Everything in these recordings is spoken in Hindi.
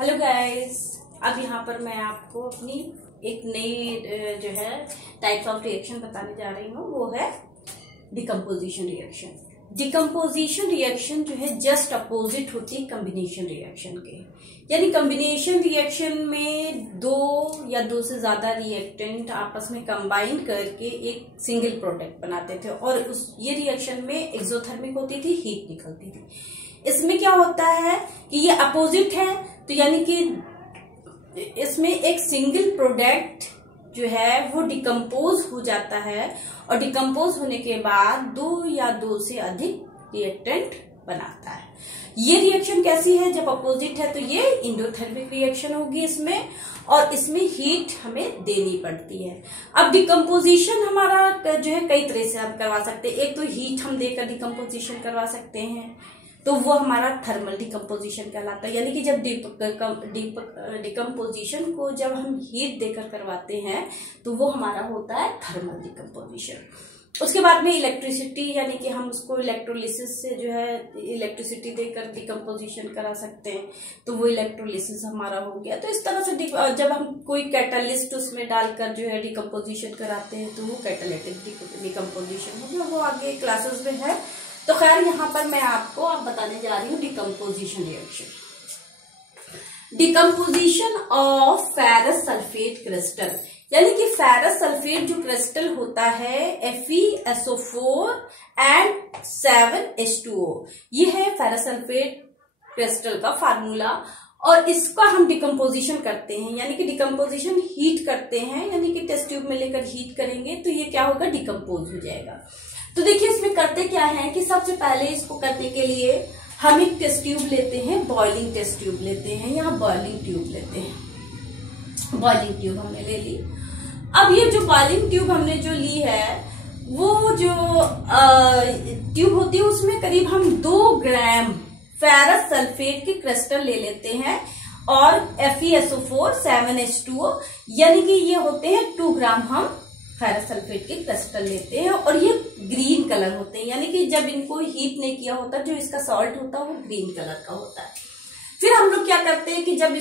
हेलो गाइस, अब यहाँ पर मैं आपको अपनी एक नई जो है टाइप्स ऑफ रिएक्शन बताने जा रही हूँ। वो है डिकम्पोजिशन रिएक्शन। डिकम्पोजिशन रिएक्शन जो है जस्ट अपोजिट होती है कॉम्बिनेशन रिएक्शन के। यानी कॉम्बिनेशन रिएक्शन में दो या दो से ज्यादा रिएक्टेंट आपस में कंबाइन करके एक सिंगल प्रोडक्ट बनाते थे और ये रिएक्शन में एक्सोथर्मिक होती थी, हीट निकलती थी। इसमें क्या होता है कि ये अपोजिट है, तो यानी कि इसमें एक सिंगल प्रोडक्ट जो है वो डिकम्पोज हो जाता है और डिकम्पोज होने के बाद दो या दो से अधिक रिएक्टेंट बनाता है। ये रिएक्शन कैसी है? जब अपोजिट है तो ये एंडोथर्मिक रिएक्शन होगी इसमें, और इसमें हीट हमें देनी पड़ती है। अब डिकम्पोजिशन हमारा जो है कई तरह से हम करवा सकते हैं। एक तो हीट हम देकर डिकम्पोजिशन करवा सकते हैं, तो वो हमारा थर्मल डिकम्पोजिशन कहलाता है। यानी कि जब डिकम्पोजिशन को जब हम हीट देकर करवाते हैं तो वो हमारा होता है थर्मल डिकम्पोजिशन। उसके बाद में इलेक्ट्रिसिटी, यानी कि हम उसको इलेक्ट्रोलिसिस से जो है इलेक्ट्रिसिटी देकर डिकम्पोजिशन करा सकते हैं, तो वो इलेक्ट्रोलिसिस हमारा हो गया। तो इस तरह से जब हम कोई कैटालिस्ट उसमें डालकर जो है डिकम्पोजिशन कराते हैं तो वो कैटालिटिक डिकम्पोजिशन हो गया। वो आगे क्लासेस में है। तो खैर यहाँ पर मैं आपको अब बताने जा रही हूँ decomposition reaction. Decomposition of ferrous sulphate crystal, यानी कि फेरस सल्फेट जो क्रिस्टल होता है FeSO4 and 7H2O, ये है फेरस सल्फेट क्रिस्टल का फार्मूला। और इसका हम डिकम्पोजिशन करते हैं, यानी कि डिकम्पोजिशन हीट करते हैं, यानी कि टेस्ट ट्यूब में लेकर हीट करेंगे तो ये क्या होगा, डिकम्पोज हो जाएगा। तो देखिए इसमें करते क्या है कि सबसे पहले इसको करने के लिए हम एक टेस्ट ट्यूब लेते हैं, बॉइलिंग टेस्ट ट्यूब लेते हैं, यहाँ बॉइलिंग ट्यूब लेते हैं। बॉइलिंग ट्यूब हमने ले ली। अब ये जो बॉइलिंग ट्यूब हमने जो ली है, वो जो ट्यूब होती है उसमें करीब हम 2 ग्राम फेरस सल्फेट के क्रिस्टल ले लेते हैं और FeSO4 7H2O, यानी कि ये होते हैं 2 ग्राम हम फेरस सल्फेट के क्रिस्टल लेते हैं और ये ग्रीन कलर होते हैं, यानी कि जब इनको हीट नहीं किया होता जो इसका सॉल्ट होता है वो ग्रीन कलर का होता है। फिर हम लोग क्या करते हैं कि जब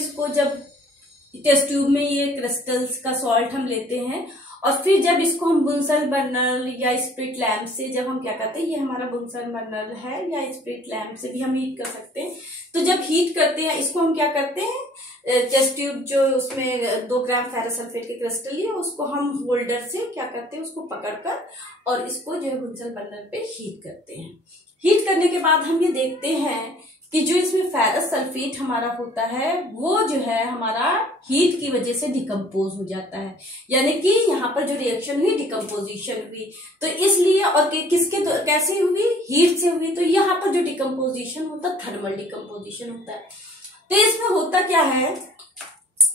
टेस्ट ट्यूब में ये क्रिस्टल्स का सॉल्ट हम लेते हैं और फिर जब इसको हम बुनसन बर्नर या स्प्रिट लैम्प से जब हम क्या करते हैं, ये हमारा बुनसन बर्नर है या स्प्रिट लैम्प से भी हम हीट कर सकते हैं। तो जब हीट करते हैं इसको हम क्या करते हैं, टेस्ट ट्यूब जो उसमें 2 ग्राम फेरस सल्फेट के क्रिस्टल है उसको हम होल्डर से क्या करते हैं, उसको पकड़कर और इसको जो है बुनसन बर्नर पे हीट करते हैं। हीट करने के बाद हम ये देखते हैं कि जो इसमें फेरस सल्फेट हमारा होता है वो जो है हमारा हीट की वजह से डिकम्पोज हो जाता है, यानी कि यहाँ पर जो रिएक्शन हुई डिकम्पोजिशन हुई। तो इसलिए और किसके तो कैसे हुई, हीट से हुई। तो यहाँ पर जो डिकम्पोजिशन होता है थर्मल डिकम्पोजिशन होता है। तो इसमें होता क्या है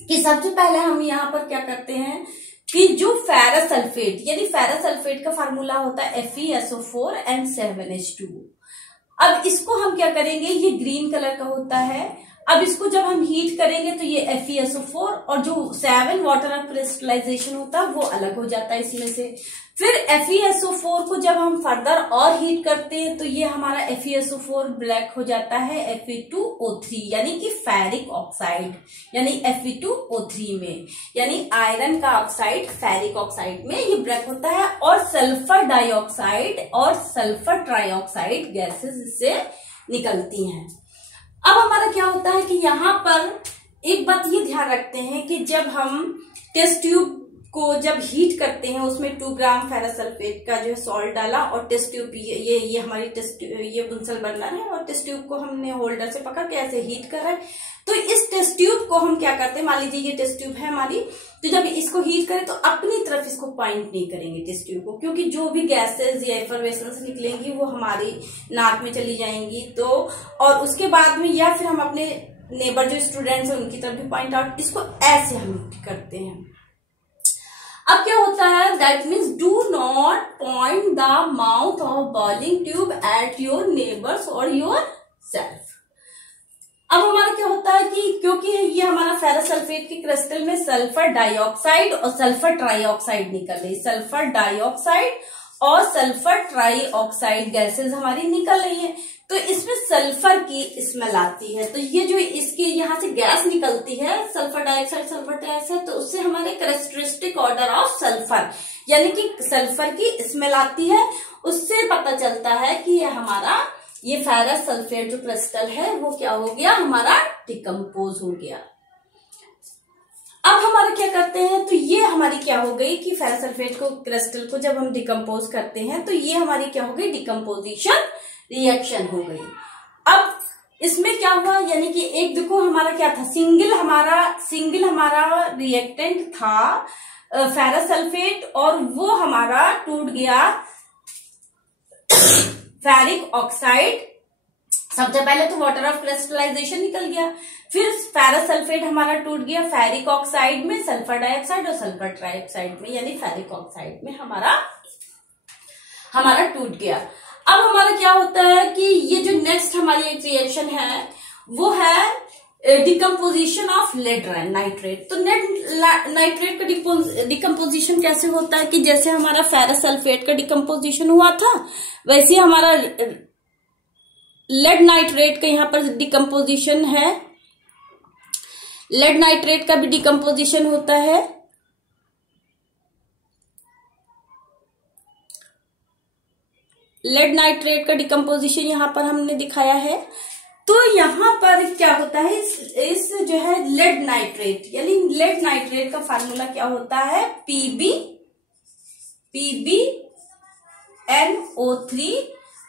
कि सबसे पहले हम यहाँ पर क्या करते हैं कि जो फेरस सल्फेट, यानी फेरस सल्फेट का फार्मूला होता है FeSO4 and 7H2O। अब इसको हम क्या करेंगे, ये ग्रीन कलर का होता है। अब इसको जब हम हीट करेंगे तो ये FeSO4 और जो 7 वाटर ऑफ क्रिस्टलाइजेशन होता है वो अलग हो जाता है इसमें से। फिर FeSO4 को जब हम फर्दर और हीट करते हैं तो ये हमारा FeSO4 ब्लैक हो जाता है Fe2O3, यानी कि फेरिक ऑक्साइड, यानी Fe2O3 में, यानी आयरन का ऑक्साइड फेरिक ऑक्साइड में ये ब्लैक होता है। और सल्फर डाइऑक्साइड और सल्फर ट्राइऑक्साइड गैसेस इससे निकलती हैं। अब हमारा क्या होता है कि यहाँ पर एक बात ये ध्यान रखते हैं कि जब हम टेस्ट ट्यूब को जब हीट करते हैं उसमें 2 ग्राम फेरस सल्फेट का जो है सॉल्ट डाला और टेस्ट ट्यूब ये हमारी ये बुनसन बर्नर है और टेस्ट ट्यूब को हमने होल्डर से पकड़ के ऐसे हीट कर रहे हैं। तो इस टेस्ट ट्यूब को हम क्या करते हैं, मान लीजिए ये टेस्ट ट्यूब है हमारी, तो जब इसको हीट करें तो अपनी तरफ इसको पॉइंट नहीं करेंगे टेस्ट ट्यूब को, क्योंकि जो भी गैसेस या एफरवेसेंस निकलेंगी वो हमारी नाक में चली जाएंगी। तो और उसके बाद में या फिर हम अपने नेबर जो स्टूडेंट्स हैं उनकी तरफ भी पॉइंट आउट, इसको ऐसे हम करते हैं। अब क्या होता है, that means do not point the mouth of boiling tube at your neighbours और योर सेल्फ। अब हमारा क्या होता है कि क्योंकि ये हमारा फेरस सल्फेट के क्रिस्टल में सल्फर डाइऑक्साइड और सल्फर ट्राइऑक्साइड निकल रही, सल्फर डाइऑक्साइड और सल्फर ट्राईऑक्साइड गैसेस हमारी निकल रही है। तो इसमें सल्फर की स्मेल आती है। तो ये जो इसकी यहाँ से गैस निकलती है सल्फर डाइऑक्साइड, तो उससे हमारे कैरेक्टरिस्टिक ऑर्डर ऑफ सल्फर यानी कि सल्फर की स्मेल आती है। उससे पता चलता है कि ये फेरस सल्फेट जो क्रिस्टल है वो क्या हो गया, हमारा डिकम्पोज हो गया। अब हमारा क्या करते हैं, तो ये हमारी क्या हो गई कि फेरस सल्फेट को क्रिस्टल को जब हम डिकम्पोज करते हैं तो ये हमारी क्या हो गई, डिकम्पोजिशन रिएक्शन हो गई। अब इसमें क्या हुआ, यानी कि एक देखो हमारा क्या था, सिंगल हमारा रिएक्टेंट था फेरस सल्फेट, और वो हमारा टूट गया फेरिक ऑक्साइड। सबसे पहले तो वाटर ऑफ क्रिस्टलाइजेशन निकल गया, फिर फेरस सल्फेट हमारा टूट गया फेरिक ऑक्साइड में, सल्फर डाइऑक्साइड और सल्फर ट्राइऑक्साइड में, यानी फेरिक ऑक्साइड में हमारा टूट गया। अब हमारा क्या होता है कि ये जो नेक्स्ट हमारी एक रिएक्शन है वो है डिकम्पोजिशन ऑफ लेड नाइट्रेट। तो नाइट्रेट का डिकम्पोजिशन कैसे होता है कि जैसे हमारा फेरस सल्फेट का डिकम्पोजिशन हुआ था वैसे हमारा लेड नाइट्रेट का यहाँ पर डिकम्पोजिशन है। लेड नाइट्रेट का भी डिकम्पोजिशन होता है। लेड नाइट्रेट का डिकम्पोजिशन यहाँ पर हमने दिखाया है। तो यहाँ पर क्या होता है, इस जो है लेड नाइट्रेट, यानी लेड नाइट्रेट का फार्मूला क्या होता है, PbNO3,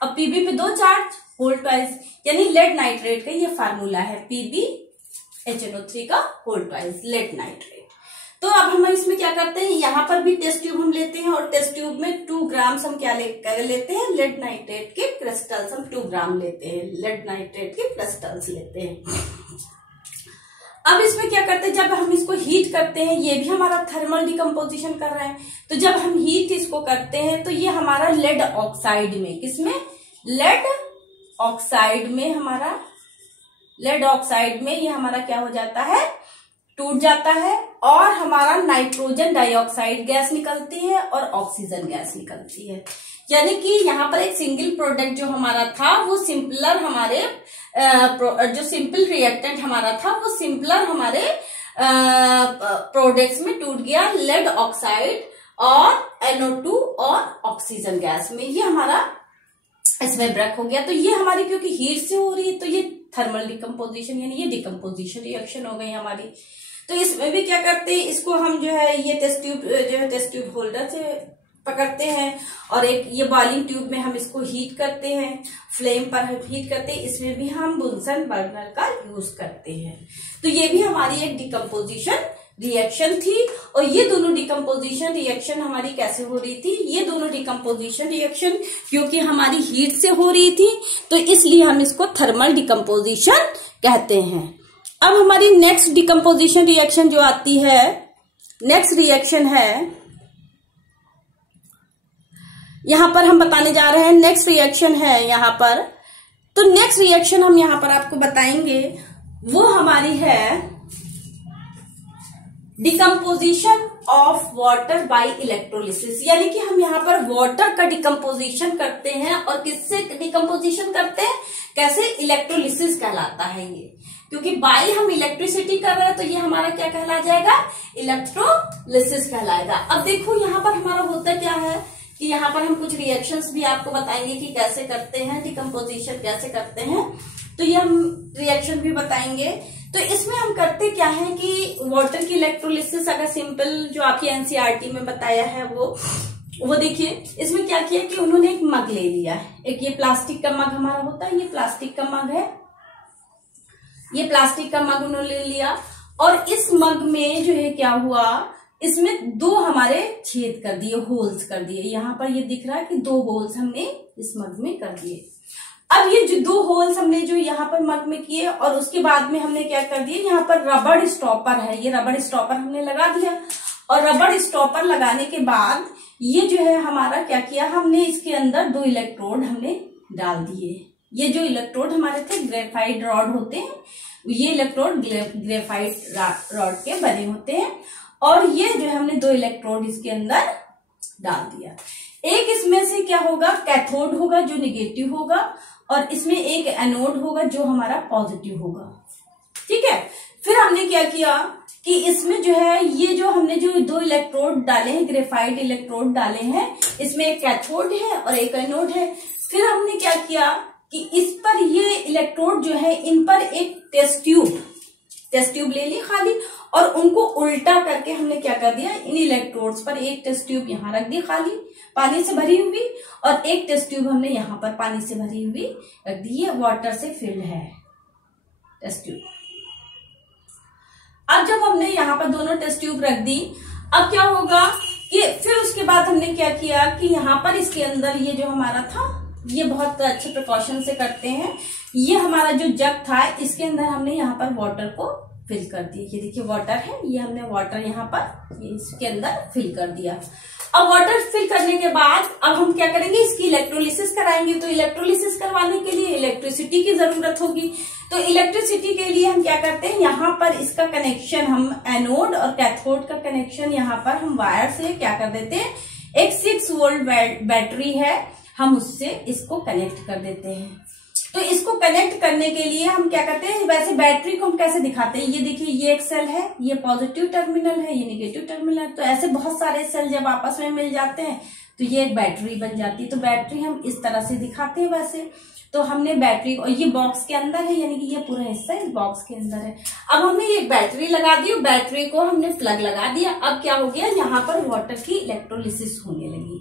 अब Pb पे 2 चार्ज होल ट्वाइस, यानी लेड नाइट्रेट का ये फार्मूला है PbHNO3 का होल ट्वाइस, लेड नाइट्रेट। तो अब हम इसमें क्या करते हैं, यहाँ पर भी टेस्ट ट्यूब हम लेते हैं और टेस्ट ट्यूब में 2 ग्राम्स हम क्या लेते हैं, लेड नाइट्रेट के क्रिस्टल्स हम 2 ग्राम लेते हैं, लेड नाइट्रेट के क्रिस्टल्स लेते हैं। अब इसमें क्या करते हैं, जब हम इसको हीट करते हैं, ये भी हमारा थर्मल डिकम्पोजिशन कर रहे हैं, तो जब हम हीट इसको करते हैं तो ये हमारा लेड ऑक्साइड में, किसमें, लेड ऑक्साइड में ये हमारा क्या हो जाता है, टूट जाता है, और हमारा नाइट्रोजन डाइऑक्साइड गैस निकलती है और ऑक्सीजन गैस निकलती है। यानी कि यहाँ पर एक सिंगल प्रोडक्ट जो हमारा था वो सिंपलर हमारे जो सिंपल रिएक्टेंट हमारा था वो सिंपलर हमारे प्रोडक्ट्स में टूट गया, लेड ऑक्साइड और NO2 और ऑक्सीजन गैस में, ये हमारा इसमें ब्रेक हो गया। तो ये हमारी क्योंकि हीट से हो रही है तो ये थर्मल डिकम्पोजिशन यानी ये डिकम्पोजिशन रिएक्शन हो गई हमारी। तो इसमें भी क्या करते हैं, इसको हम जो है ये टेस्ट ट्यूब होल्डर से पकड़ते हैं और एक ये बॉइलिंग ट्यूब में हम इसको हीट करते हैं, फ्लेम पर हीट करते हैं, इसमें भी हम बुनसन बर्नर का यूज करते हैं। तो ये भी हमारी एक डिकम्पोजिशन रिएक्शन थी। और ये दोनों डिकम्पोजिशन रिएक्शन हमारी कैसे हो रही थी, ये दोनों डिकम्पोजिशन रिएक्शन क्योंकि हमारी हीट से हो रही थी तो इसलिए हम इसको थर्मल डिकम्पोजिशन कहते हैं। अब हमारी नेक्स्ट डिकम्पोजिशन रिएक्शन जो आती है, नेक्स्ट रिएक्शन है, यहां पर हम बताने जा रहे हैं, नेक्स्ट रिएक्शन है यहाँ पर। तो नेक्स्ट रिएक्शन हम यहाँ पर आपको बताएंगे वो हमारी है decomposition of water bye electrolysis, यानी कि हम यहाँ पर वाटर का डिकम्पोजिशन करते हैं। और किससे डिकम्पोजिशन करते हैं, कैसे, इलेक्ट्रोलिसिस कहलाता है ये, क्योंकि बाई हम इलेक्ट्रिसिटी कर रहे हैं तो ये हमारा क्या कहला जाएगा, इलेक्ट्रोलिसिस कहलाएगा। अब देखो यहाँ पर हमारा होता क्या है कि यहाँ पर हम कुछ रिएक्शंस भी आपको बताएंगे कि कैसे करते हैं, डिकम्पोजिशन कैसे करते हैं, तो ये हम रिएक्शन भी बताएंगे। तो इसमें हम करते क्या है कि वाटर की इलेक्ट्रोलिसिस अगर सिंपल जो आपकी एनसीईआरटी में बताया है वो देखिए, इसमें क्या किया कि उन्होंने एक मग ले लिया है, एक ये प्लास्टिक का मग हमारा होता है, ये प्लास्टिक का मग है, ये प्लास्टिक का मग उन्होंने ले लिया और इस मग में जो है क्या हुआ, इसमें 2 हमारे छेद कर दिए, होल्स कर दिए। यहाँ पर ये दिख रहा है कि 2 होल्स हमने इस मग में कर दिए। अब ये जो 2 होल्स हमने जो यहाँ पर मग में किए और उसके बाद में हमने क्या कर दिया, यहाँ पर रबड़ स्टॉपर है, ये रबड़ स्टॉपर हमने लगा दिया। और रबड़ स्टॉपर लगाने के बाद ये जो है हमारा क्या किया, हमने इसके अंदर 2 इलेक्ट्रोड हमने डाल दिए। ये जो इलेक्ट्रोड हमारे थे ग्रेफाइट रॉड होते हैं, ये इलेक्ट्रोड ग्रेफाइट रॉड के बने होते हैं। और ये जो है हमने 2 इलेक्ट्रोड इसके अंदर डाल दिया। एक इसमें से क्या होगा, कैथोड होगा जो निगेटिव होगा, और इसमें एक एनोड होगा जो हमारा पॉजिटिव होगा। ठीक है, फिर हमने क्या किया कि इसमें जो है ये जो हमने जो 2 इलेक्ट्रोड डाले हैं, ग्रेफाइट इलेक्ट्रोड डाले हैं, इसमें एक कैथोड है और एक एनोड है। फिर हमने क्या किया कि इस पर ये इलेक्ट्रोड जो है इन पर एक टेस्ट ट्यूब ले ली खाली, और उनको उल्टा करके हमने क्या कर दिया, इन इलेक्ट्रोड्स पर एक टेस्ट ट्यूब यहाँ रख दी खाली पानी से भरी हुई, और एक टेस्ट ट्यूब हमने यहाँ पर पानी से भरी हुई रख दी। ये वाटर से फिल्ड है टेस्ट ट्यूब। अब जब हमने यहाँ पर दोनों टेस्ट ट्यूब रख दी, अब क्या होगा कि फिर उसके बाद हमने क्या किया कि यहाँ पर इसके अंदर ये जो हमारा था, ये बहुत अच्छे प्रिकॉशन से करते हैं, ये हमारा जो जग था इसके अंदर हमने यहाँ पर वाटर को फिल कर दिया। ये देखिए वाटर है, ये हमने वाटर यहाँ पर ये इसके अंदर फिल कर दिया। अब वाटर फिल करने के बाद अब हम क्या करेंगे, इसकी इलेक्ट्रोलिसिस कराएंगे। तो इलेक्ट्रोलिसिस करवाने के लिए इलेक्ट्रिसिटी की जरूरत होगी। तो इलेक्ट्रिसिटी के लिए हम क्या करते हैं, यहाँ पर इसका कनेक्शन हम एनोड और कैथोड का कनेक्शन यहाँ पर हम वायर से क्या कर देते हैं, एक 6 वोल्ट बैटरी है, हम उससे इसको कनेक्ट कर देते हैं। तो इसको कनेक्ट करने के लिए हम क्या करते हैं, वैसे बैटरी को हम कैसे दिखाते हैं, ये देखिए ये एक सेल है, ये पॉजिटिव टर्मिनल है, ये नेगेटिव टर्मिनल है। तो ऐसे बहुत सारे सेल जब आपस में मिल जाते हैं तो ये एक बैटरी बन जाती है। तो बैटरी हम इस तरह से दिखाते हैं वैसे। तो हमने बैटरी, और ये बॉक्स के अंदर है, यानी कि ये पूरा हिस्सा इस बॉक्स के अंदर है। अब हमने ये बैटरी लगा दी, बैटरी को हमने प्लग लगा दिया। अब क्या हो गया, यहाँ पर वाटर की इलेक्ट्रोलिसिस होने लगी।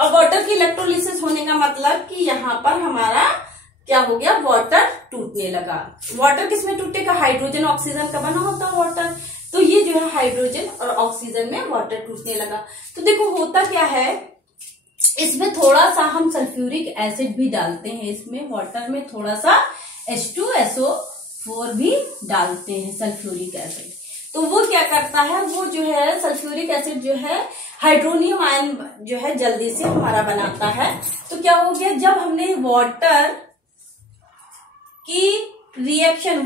और वाटर की इलेक्ट्रोलिसिस होने का मतलब कि यहाँ पर हमारा क्या हो गया, वाटर टूटने लगा। वाटर किसमें टूटेगा, हाइड्रोजन ऑक्सीजन का बना होता है वाटर। तो ये जो है हाइड्रोजन और ऑक्सीजन में वाटर टूटने लगा। तो देखो होता क्या है, इसमें थोड़ा सा हम सल्फ्यूरिक एसिड भी डालते हैं, इसमें वाटर में थोड़ा सा H2SO4 भी डालते हैं, सल्फ्यूरिक एसिड। तो वो क्या करता है, वो जो है सल्फ्यूरिक एसिड जो है हाइड्रोनियम आयन जो है जल्दी से हमारा बनाता है। तो क्या हो गया, जब हमने वाटर की रिएक्शन,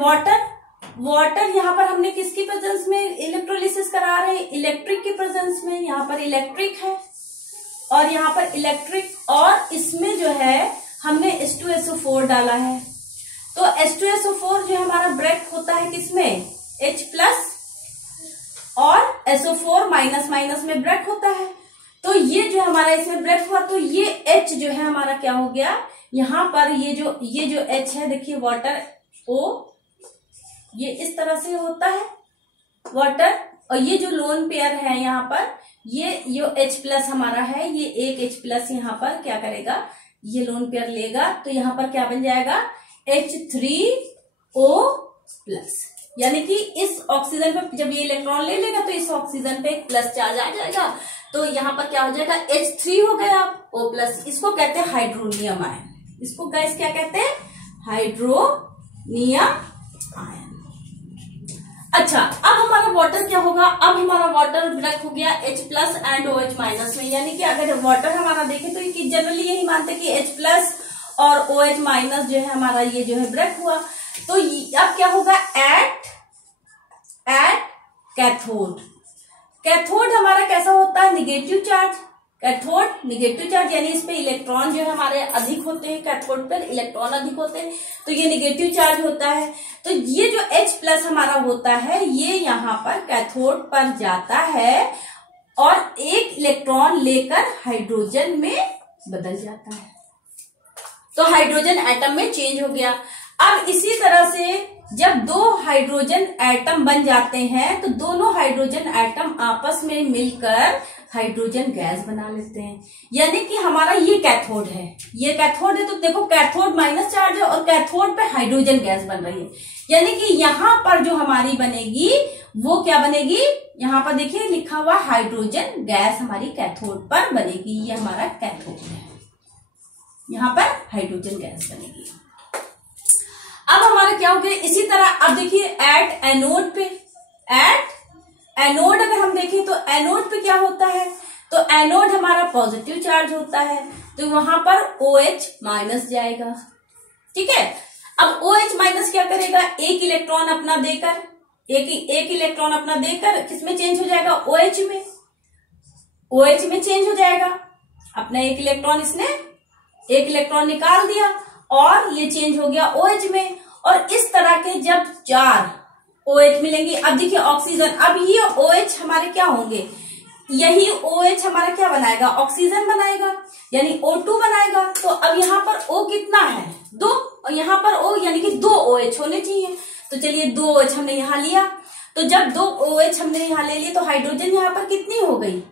वाटर यहाँ पर हमने किसकी प्रेजेंस में इलेक्ट्रोलिसिस करा रहे हैं, इलेक्ट्रिक की प्रेजेंस में। यहाँ पर इलेक्ट्रिक है और यहाँ पर इलेक्ट्रिक, और इसमें जो है हमने H2SO4 डाला है। तो H2SO4 जो हमारा ब्रेक होता है किसमें, H+ और SO4 माइनस में ब्रेक होता है। तो ये जो हमारा इसमें ब्रेक हुआ, तो ये H जो है हमारा क्या हो गया, यहाँ पर ये जो H है, देखिए वाटर O, ये इस तरह से होता है वाटर, और ये जो लोन पेयर है यहाँ पर, ये जो H+ हमारा है, ये एक H+ यहाँ पर क्या करेगा, ये लोन पेयर लेगा। तो यहाँ पर क्या बन जाएगा, H3O+, यानी कि इस ऑक्सीजन पे जब ये इलेक्ट्रॉन ले लेगा तो इस ऑक्सीजन पे प्लस चार्ज आ जाएगा। तो यहाँ पर क्या हो जाएगा, H3 हो गया O+। इसको कहते हैं हाइड्रोनियम आयन। इसको गाइस क्या कहते हैं, हाइड्रोनियम आयन। अच्छा, अब हमारा वाटर क्या होगा, अब हमारा वाटर ब्रेक हो गया H+ एंड OH- में। यानी कि अगर वाटर हमारा देखें तो जनरली यही मानते हैं कि H+ और OH- जो है हमारा ये जो है ब्रेक हुआ। तो अब क्या होगा, एट कैथोड हमारा कैसा होता है, negative charge. Cathode negative charge, यानी इस पे इलेक्ट्रॉन जो है हमारे अधिक होते हैं, कैथोड पर इलेक्ट्रॉन अधिक होते हैं, तो ये निगेटिव चार्ज होता है। तो ये जो H+ हमारा होता है, ये यहाँ पर कैथोड पर जाता है और एक इलेक्ट्रॉन लेकर हाइड्रोजन में बदल जाता है। तो हाइड्रोजन एटम में चेंज हो गया। अब इसी तरह से जब 2 हाइड्रोजन एटम बन जाते हैं तो दोनों हाइड्रोजन एटम आपस में मिलकर हाइड्रोजन गैस बना लेते हैं। यानी कि हमारा ये कैथोड है, ये कैथोड है। तो देखो कैथोड माइनस चार्ज है और कैथोड पे हाइड्रोजन गैस बन रही है। यानी कि यहाँ पर जो हमारी बनेगी वो क्या बनेगी, यहाँ पर देखिए लिखा हुआ हाइड्रोजन गैस हमारी कैथोड पर बनेगी। ये हमारा कैथोड है, यहाँ पर हाइड्रोजन गैस बनेगी। अब हमारा क्या हो गया, इसी तरह अब देखिए एट एनोड पे, एट एनोड अगर हम देखें तो एनोड पे क्या होता है, तो एनोड हमारा पॉजिटिव चार्ज होता है, तो वहां पर OH- जाएगा। ठीक है, अब OH- क्या करेगा, एक इलेक्ट्रॉन अपना देकर, एक इलेक्ट्रॉन अपना देकर किसमें चेंज हो जाएगा, OH में चेंज हो जाएगा। अपना एक इलेक्ट्रॉन इसने एक इलेक्ट्रॉन निकाल दिया और ये चेंज हो गया OH में। और इस तरह के जब 4 OH मिलेंगे, अब देखिए ऑक्सीजन, अब ये OH हमारे क्या होंगे, यही OH हमारा क्या बनाएगा, ऑक्सीजन बनाएगा, यानी O2 बनाएगा। तो अब यहाँ पर O कितना है, 2, और यहाँ पर O यानी कि 2 OH होने चाहिए। तो चलिए 2 OH हमने यहाँ लिया, तो जब 2 OH हमने यहाँ ले लिए तो हाइड्रोजन यहाँ पर कितनी हो गई,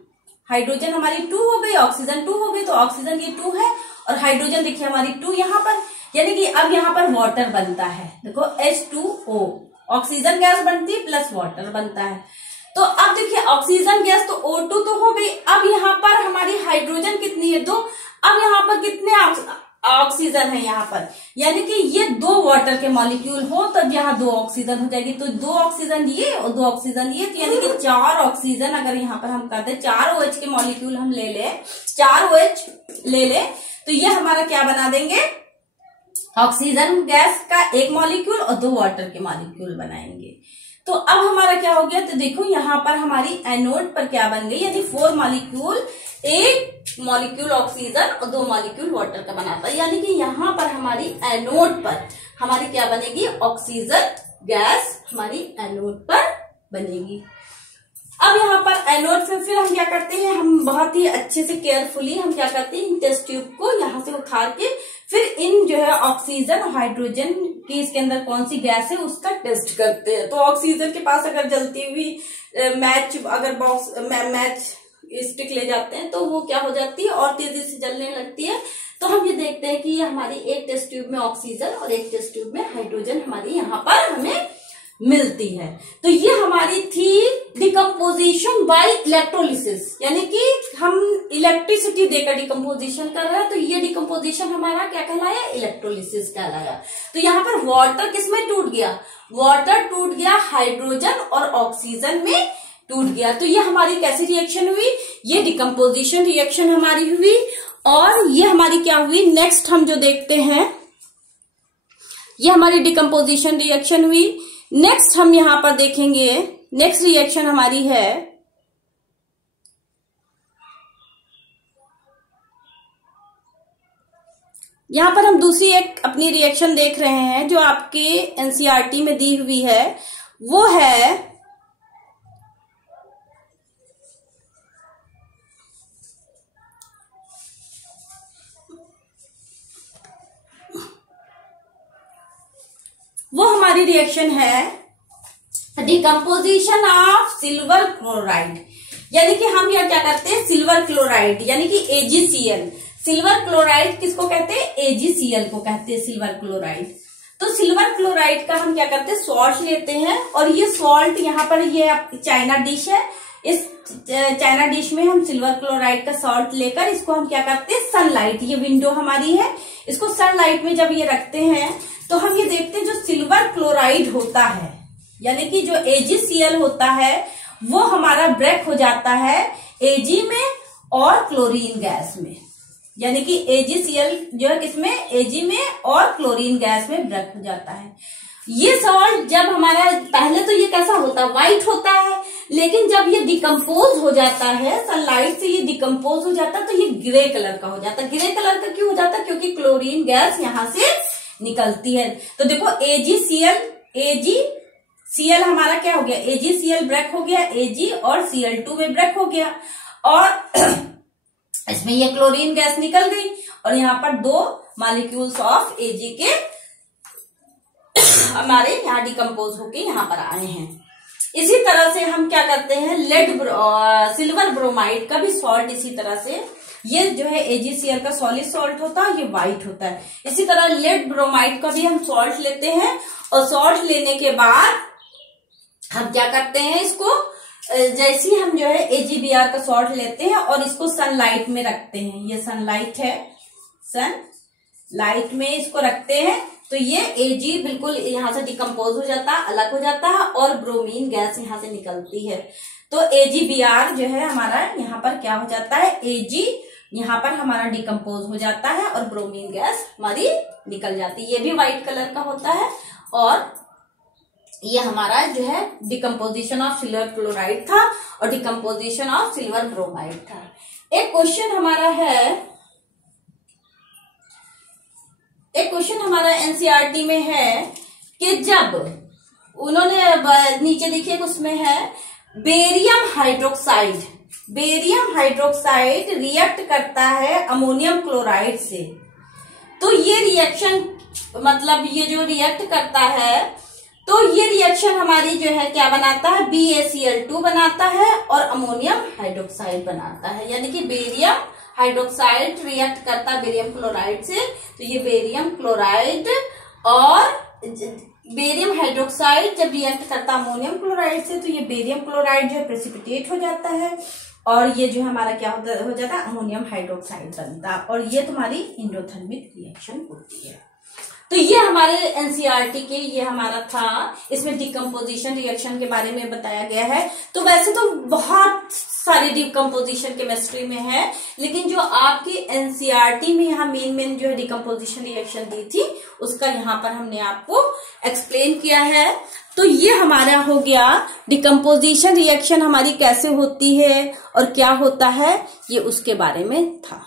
हाइड्रोजन हमारी 2 हो गई, ऑक्सीजन 2 हो गई। तो ऑक्सीजन ये 2 है और हाइड्रोजन देखिए हमारी 2 यहाँ पर, यानी कि अब यहाँ पर वाटर बनता है। देखो H2O, ऑक्सीजन गैस बनती है प्लस वाटर बनता है। तो अब देखिए ऑक्सीजन गैस तो O2 तो हो गई, अब यहाँ पर हमारी हाइड्रोजन कितनी है, 2। अब यहाँ पर कितने ऑक्सीजन है यहाँ पर, यानी कि ये 2 वाटर के मॉलिक्यूल हो तब यहाँ 2 ऑक्सीजन हो जाएगी। तो 2 ऑक्सीजन ये और 2 ऑक्सीजन ये, तो यानी कि 4 ऑक्सीजन अगर यहाँ पर हम करते 4 OH के मॉलिक्यूल हम ले ले, 4 OH ले ले, तो ये हमारा क्या बना देंगे, ऑक्सीजन गैस का एक मॉलिक्यूल और 2 वाटर के मॉलिक्यूल बनाएंगे। तो अब हमारा क्या हो गया, तो देखो यहाँ पर हमारी एनोड पर क्या बन गई, यानी 4 मॉलिक्यूल, 1 मॉलिक्यूल ऑक्सीजन और 2 मॉलिक्यूल वाटर का बनाता है। यानी कि यहाँ पर हमारी एनोड पर हमारी क्या बनेगी, ऑक्सीजन गैस हमारी एनोड पर बनेगी। अब यहाँ पर एनोड से फिर हम क्या करते हैं, हम बहुत ही अच्छे से केयरफुली हम क्या करते हैं, इन टेस्ट ट्यूब को यहाँ से उतार के फिर इन जो है ऑक्सीजन और हाइड्रोजन की इसके अंदर कौन सी गैस है उसका टेस्ट करते हैं। तो ऑक्सीजन के पास अगर जलती हुई मैच अगर बॉक्स मैच स्टिक ले जाते हैं तो वो क्या हो जाती है और तेजी से जलने लगती है। तो हम ये देखते हैं कि ये हमारी एक टेस्ट ट्यूब में ऑक्सीजन और एक टेस्ट ट्यूब में हाइड्रोजन हमारी यहाँ पर हमें मिलती है। तो ये हमारी थी डिकम्पोजिशन बाय इलेक्ट्रोलिसिस, यानी कि हम इलेक्ट्रिसिटी देकर डिकम्पोजिशन कर रहे हैं। तो ये डिकम्पोजिशन हमारा क्या कहलाया, इलेक्ट्रोलिसिस कहलाया। तो यहाँ पर वाटर किसमें टूट गया, वाटर टूट गया हाइड्रोजन और ऑक्सीजन में टूट गया। तो ये हमारी कैसी रिएक्शन हुई, ये डिकम्पोजिशन रिएक्शन हमारी हुई। और ये हमारी क्या हुई, नेक्स्ट हम जो देखते हैं ये हमारी डिकम्पोजिशन रिएक्शन हुई। नेक्स्ट हम यहां पर देखेंगे, नेक्स्ट रिएक्शन हमारी है यहां पर हम दूसरी एक अपनी रिएक्शन देख रहे हैं जो आपके एनसीईआरटी में दी हुई है, वो है वो हमारी रिएक्शन है डिकम्पोजिशन ऑफ सिल्वर क्लोराइड। यानी कि हम यह क्या करते हैं, सिल्वर क्लोराइड यानी कि AgCl, सिल्वर क्लोराइड किसको कहते हैं, AgCl को कहते हैं सिल्वर क्लोराइड। तो सिल्वर क्लोराइड का हम क्या करते हैं, सॉल्ट लेते हैं और ये सॉल्ट यहाँ पर ये चाइना डिश है, इस चाइना डिश में हम सिल्वर क्लोराइड का सॉल्ट लेकर इसको हम क्या करते हैं, सनलाइट, ये विंडो हमारी है, इसको सनलाइट में जब ये रखते हैं तो हम ये देखते हैं जो सिल्वर क्लोराइड होता है यानी कि जो AgCl होता है वो हमारा ब्रेक हो जाता है Ag में और क्लोरीन गैस में। यानी कि AgCl जो है किसमें, Ag में और क्लोरीन गैस में ब्रेक हो जाता है। ये सॉल्ट जब हमारा पहले तो ये कैसा होता है, व्हाइट होता है, लेकिन जब ये डिकम्पोज हो जाता है सनलाइट से, ये डिकम्पोज हो जाता है तो ये ग्रे कलर का हो जाता है। ग्रे कलर का क्यों हो जाता है, क्योंकि क्लोरीन गैस यहां से निकलती है। तो देखो AgCl हमारा क्या हो गया, AgCl ब्रेक हो गया, Ag और Cl2 में ब्रेक हो गया और इसमें ये क्लोरीन गैस निकल गई और यहाँ पर 2 मॉलिक्यूल्स ऑफ Ag के हमारे यहाँ डिकम्पोज होके यहाँ पर आए हैं। इसी तरह से हम क्या करते हैं, सिल्वर ब्रोमाइड का भी सॉल्ट इसी तरह से, ये जो है AgCl का सॉलिड सॉल्ट होता है, ये व्हाइट होता है। इसी तरह लेड ब्रोमाइड का भी हम सॉल्ट लेते हैं और सॉल्ट लेने के बाद हम क्या करते हैं, इसको जैसे ही हम जो है AgBr का सॉल्ट लेते हैं और इसको सनलाइट में रखते हैं, ये सनलाइट है, सनलाइट में इसको रखते हैं तो ये Ag बिल्कुल यहाँ से डिकम्पोज हो जाता है, अलग हो जाता है और ब्रोमीन गैस यहाँ से निकलती है। तो AgBr जो है हमारा यहाँ पर क्या हो जाता है, Ag यहाँ पर हमारा डिकम्पोज हो जाता है और ब्रोमीन गैस हमारी निकल जाती है। ये भी व्हाइट कलर का होता है और ये हमारा जो है डिकम्पोजिशन ऑफ सिल्वर क्लोराइड था और डिकम्पोजिशन ऑफ सिल्वर ब्रोमाइड था। एक क्वेश्चन हमारा एनसीईआरटी में है कि जब उन्होंने नीचे देखिए उसमें है बेरियम हाइड्रोक्साइड रिएक्ट करता है अमोनियम क्लोराइड से, तो ये रिएक्शन मतलब ये जो रिएक्ट करता है तो ये रिएक्शन हमारी जो है क्या बनाता है, BaCl2 बनाता है और अमोनियम हाइड्रोक्साइड बनाता है। यानी कि बेरियम हाइड्रोक्साइड रिएक्ट करता है बेरियम क्लोराइड से, तो ये बेरियम क्लोराइड और बेरियम हाइड्रोक्साइड जब रिएक्ट करता है अमोनियम क्लोराइड से, तो ये बेरियम क्लोराइड जो है प्रेसिपिटेट हो जाता है और ये जो हमारा क्या हो जाता है, अमोनियम हाइड्रोक्साइड बनता है और ये तुम्हारी एंडोथर्मिक रिएक्शन होती है। तो ये हमारे एनसीईआरटी के ये हमारा था, इसमें डिकम्पोजिशन रिएक्शन के बारे में बताया गया है। तो वैसे तो बहुत सारी डिकम्पोजिशन केमिस्ट्री में है, लेकिन जो आपकी एनसीईआरटी में यहाँ मेन जो है डिकम्पोजिशन रिएक्शन दी थी उसका यहाँ पर हमने आपको एक्सप्लेन किया है। तो ये हमारा हो गया डिकम्पोजिशन रिएक्शन हमारी कैसे होती है और क्या होता है, ये उसके बारे में था।